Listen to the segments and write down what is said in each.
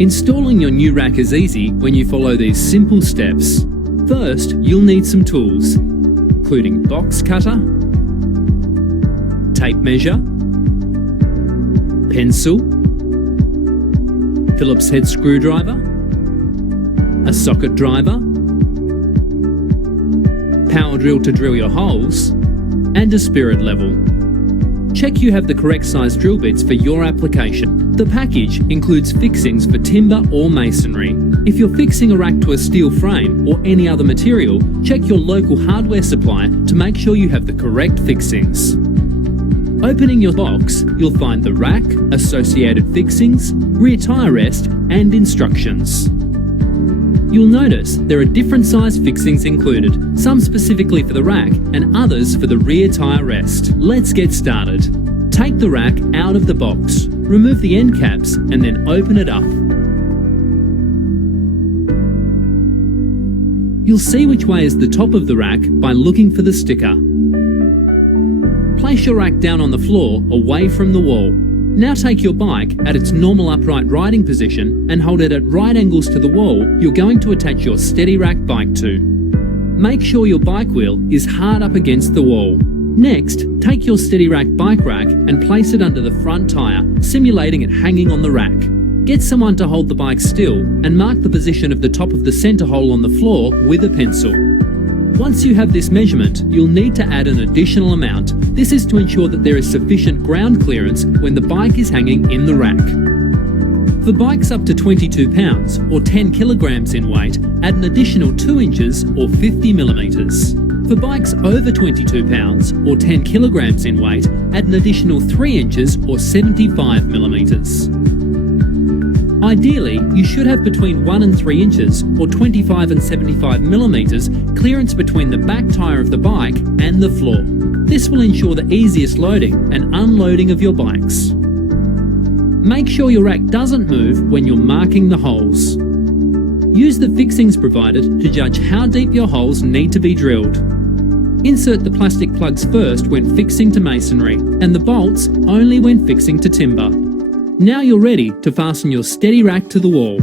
Installing your new rack is easy when you follow these simple steps. First, you'll need some tools, including box cutter, tape measure, pencil, Phillips head screwdriver, a socket driver, power drill to drill your holes, and a spirit level. Check you have the correct size drill bits for your application. The package includes fixings for timber or masonry. If you're fixing a rack to a steel frame or any other material, check your local hardware supplier to make sure you have the correct fixings. Opening your box, you'll find the rack, associated fixings, rear tyre rest, and instructions. You'll notice there are different size fixings included, some specifically for the rack and others for the rear tyre rest. Let's get started. Take the rack out of the box, remove the end caps and then open it up. You'll see which way is the top of the rack by looking for the sticker. Place your rack down on the floor away from the wall. Now take your bike at its normal upright riding position and hold it at right angles to the wall you're going to attach your Steadyrack bike to. Make sure your bike wheel is hard up against the wall. Next, take your Steadyrack bike rack and place it under the front tyre, simulating it hanging on the rack. Get someone to hold the bike still and mark the position of the top of the centre hole on the floor with a pencil. Once you have this measurement, you'll need to add an additional amount. This is to ensure that there is sufficient ground clearance when the bike is hanging in the rack. For bikes up to 22 pounds or 10 kilograms in weight, add an additional 2 inches or 50 millimeters. For bikes over 22 pounds or 10 kilograms in weight, add an additional 3 inches or 75 millimeters. Ideally, you should have between 1 and 3 inches or 25 and 75 millimeters clearance between the back tyre of the bike and the floor. This will ensure the easiest loading and unloading of your bikes. Make sure your rack doesn't move when you're marking the holes. Use the fixings provided to judge how deep your holes need to be drilled. Insert the plastic plugs first when fixing to masonry and the bolts only when fixing to timber. Now you're ready to fasten your Steadyrack to the wall.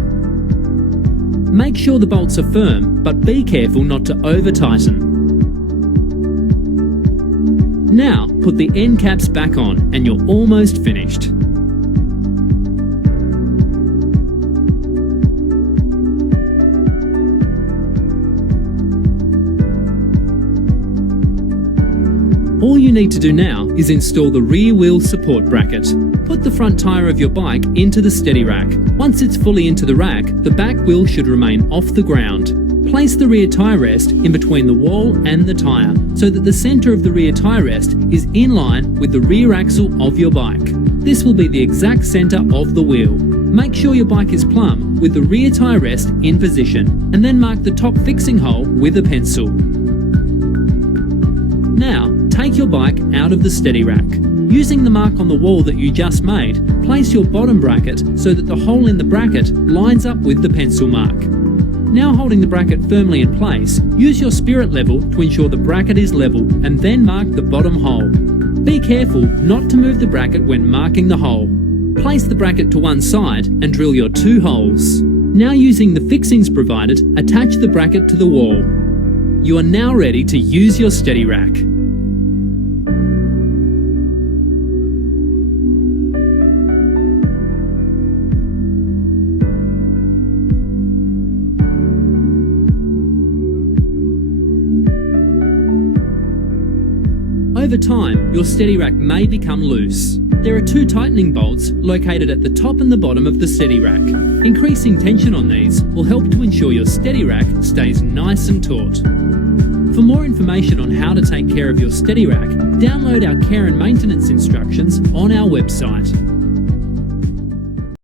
Make sure the bolts are firm, but be careful not to over-tighten. Now put the end caps back on and you're almost finished. All you need to do now is install the rear wheel support bracket. Put the front tyre of your bike into the Steadyrack. Once it's fully into the rack, the back wheel should remain off the ground. Place the rear tyre rest in between the wall and the tyre so that the centre of the rear tyre rest is in line with the rear axle of your bike. This will be the exact centre of the wheel. Make sure your bike is plumb with the rear tyre rest in position and then mark the top fixing hole with a pencil. Now, take your bike out of the Steadyrack. Using the mark on the wall that you just made, place your bottom bracket so that the hole in the bracket lines up with the pencil mark. Now holding the bracket firmly in place, use your spirit level to ensure the bracket is level and then mark the bottom hole. Be careful not to move the bracket when marking the hole. Place the bracket to one side and drill your 2 holes. Now using the fixings provided, attach the bracket to the wall. You are now ready to use your Steadyrack. Over time, your Steadyrack may become loose. There are 2 tightening bolts located at the top and the bottom of the Steadyrack. Increasing tension on these will help to ensure your Steadyrack stays nice and taut. For more information on how to take care of your Steadyrack, download our care and maintenance instructions on our website.